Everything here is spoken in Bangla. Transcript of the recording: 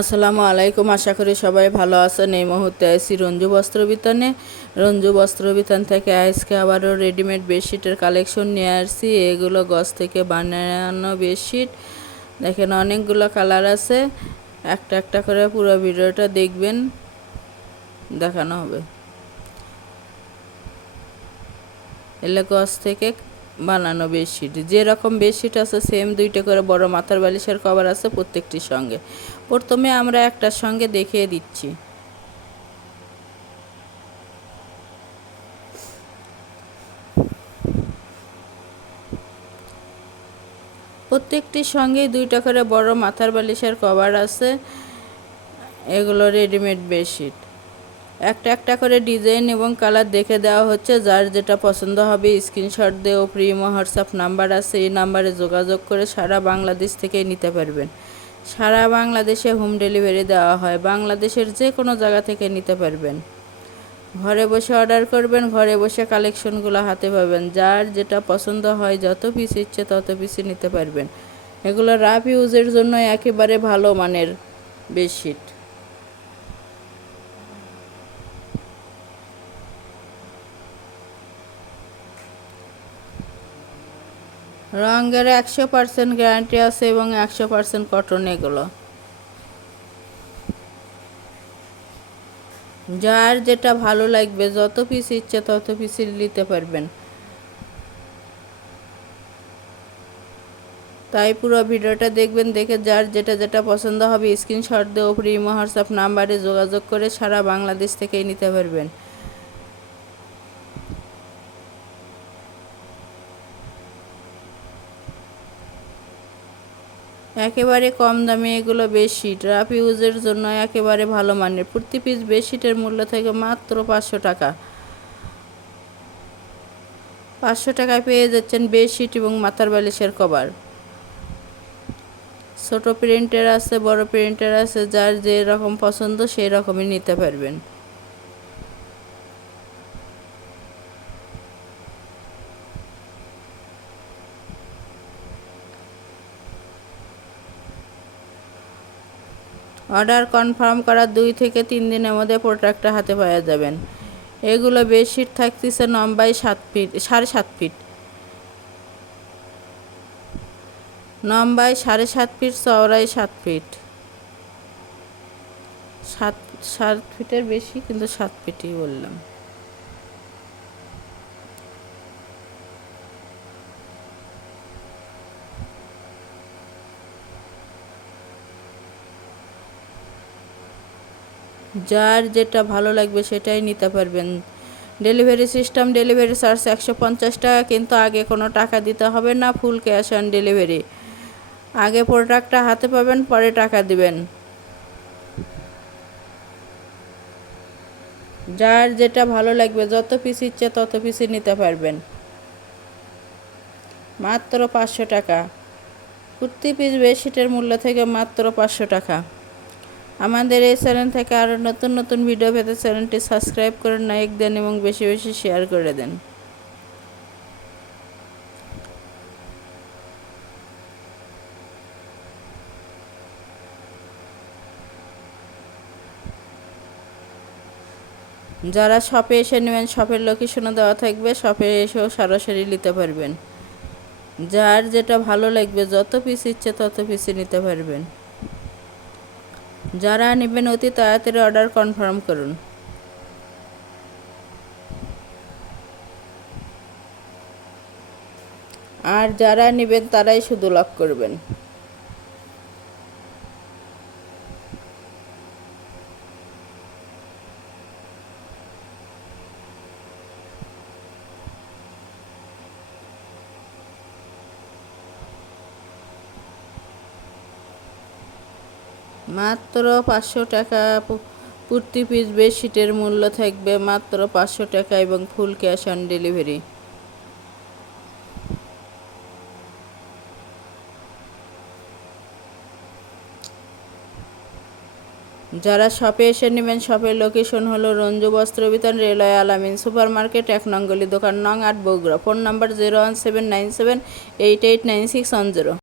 আসসালামু আলাইকুম। আশা করি সবাই ভালো আছেন। এই মুহূর্তে আছি রঞ্জু বস্ত্রবিতানে। রঞ্জু বস্ত্রবিতান থেকে আজকে আবারও রেডিমেড বেডশিটের কালেকশন নিয়ে আসছি। এগুলো গজ থেকে বানানো বেডশিট। দেখেন অনেকগুলো কালার আছে। একটা একটা করে পুরো ভিডিওটা দেখবেন, দেখানো হবে। এলে গজ থেকে বানানো বেডশিট, যেরকম বেডশিট আছে সেম দুইটা করে বড় মাথার বালিশের কভার আছে প্রত্যেকটির সঙ্গে। প্রথমে আমরা একটার সঙ্গে দেখিয়ে দিচ্ছি। প্রত্যেকটির সঙ্গেই দুইটা করে বড় মাথার বালিশের কভার আছে। এগুলো রেডিমেড বেডশিট। একটা একটা করে ডিজাইন এবং কালার দেখে দেওয়া হচ্ছে। যার যেটা পছন্দ হবে স্ক্রিনশট দিয়ে প্রিমো হোয়াটসঅ্যাপ নাম্বার আছে, এই নাম্বারে যোগাযোগ করে সারা বাংলাদেশ থেকেই নিতে পারবেন। সারা বাংলাদেশে হোম ডেলিভারি দেওয়া হয়। বাংলাদেশের যে কোনো জায়গা থেকে নিতে পারবেন। ঘরে বসে অর্ডার করবেন, ঘরে বসে কালেকশনগুলো হাতে পাবেন। যার যেটা পছন্দ হয়, যত পিস ইচ্ছে তত পিসই নিতে পারবেন। এগুলো রাফ ইউজের জন্য একেবারে ভালো মানের বেডশিট। রঙের 100% গ্যারান্টি আছে এবং 100% কটন। এগুলো যার যেটা ভালো লাগবে, যত পিস ইচ্ছে তত পিসই নিতে পারবেন। তাই পুরো ভিডিওটা দেখবেন, দেখে যার যেটা যেটা পছন্দ হবে স্ক্রিনশট দিয়ে প্রিমো হোয়াটসঅ্যাপ নাম্বারে যোগাযোগ করে সারা বাংলাদেশ থেকেই নিতে পারবেন। একেবারে কম দামে এগুলো বেডশিট, রাফ ইউজের জন্য একেবারে ভালো মানের। প্রতি পিস বেডশিটের মূল্য থেকে মাত্র 500 টাকা। 500 টাকায় পেয়ে যাচ্ছেন বেডশিট এবং মাথার বালিশের কভার। ছোট প্রিন্টের আছে, বড় প্রিন্টের আছে। যার যে রকম পছন্দ সেই রকমই নিতে পারবেন। অর্ডার কনফার্ম করার 2 থেকে 3 দিনের মধ্যে প্রোডাক্টটা হাতে পাওয়া যাবেন। এগুলো বেডশিট থাকতেছে লম্বায় 7 ফিট, 7.5 ফিট লম্বায়, 7.5 ফিট চওড়ায় 7 ফিট। 7 ফিটের বেশি, কিন্তু 7 ফিটই বললাম। যার যেটা ভালো লাগবে সেটাই নিতে পারবেন। ডেলিভারি সিস্টেম, ডেলিভারি চার্জ 150 টাকা, কিন্তু আগে কোনো টাকা দিতে হবে না। Full cash on delivery. আগে প্রোডাক্টটা হাতে পাবেন, পরে টাকা দিবেন। যার যেটা ভালো লাগবে, যত পিস ইচ্ছে তত পিসই নিতে পারবেন। মাত্র 500 টাকা। প্রতি পিস বেডশিটের মূল্য থেকে মাত্র 500 টাকা। আমাদের এই চ্যানেল থেকে আরও নতুন নতুন ভিডিও পেতে চ্যানেলটি সাবস্ক্রাইব করে লাইক দেন এবং বেশি বেশি শেয়ার করে দেন। যারা শপে এসে নেবেন, শপের লোকেশনও দেওয়া থাকবে, শপে এসেও সরাসরি নিতে পারবেন। যার যেটা ভালো লাগবে, যত পিস ইচ্ছে তত পিসই নিতে পারবেন। যারা নেবেন অতি তাড়াতাড়ি অর্ডার কনফার্ম করুন। আর যারা নেবেন তারাই শুধু লক করবেন। মাত্র 500 টাকা। প্রতি পিস বেডশিটের মূল্য থাকবে মাত্র 500 টাকা এবং ফুল ক্যাশ অন ডেলিভারি। যারা শপে এসে নেবেন, শপের লোকেশন হলো রঞ্জু বস্ত্রবিতান, রেলওয়ে আলামিন সুপার মার্কেট, 1 নং গলি, দোকান নং 8, বগুড়া। Phone number 01797889610।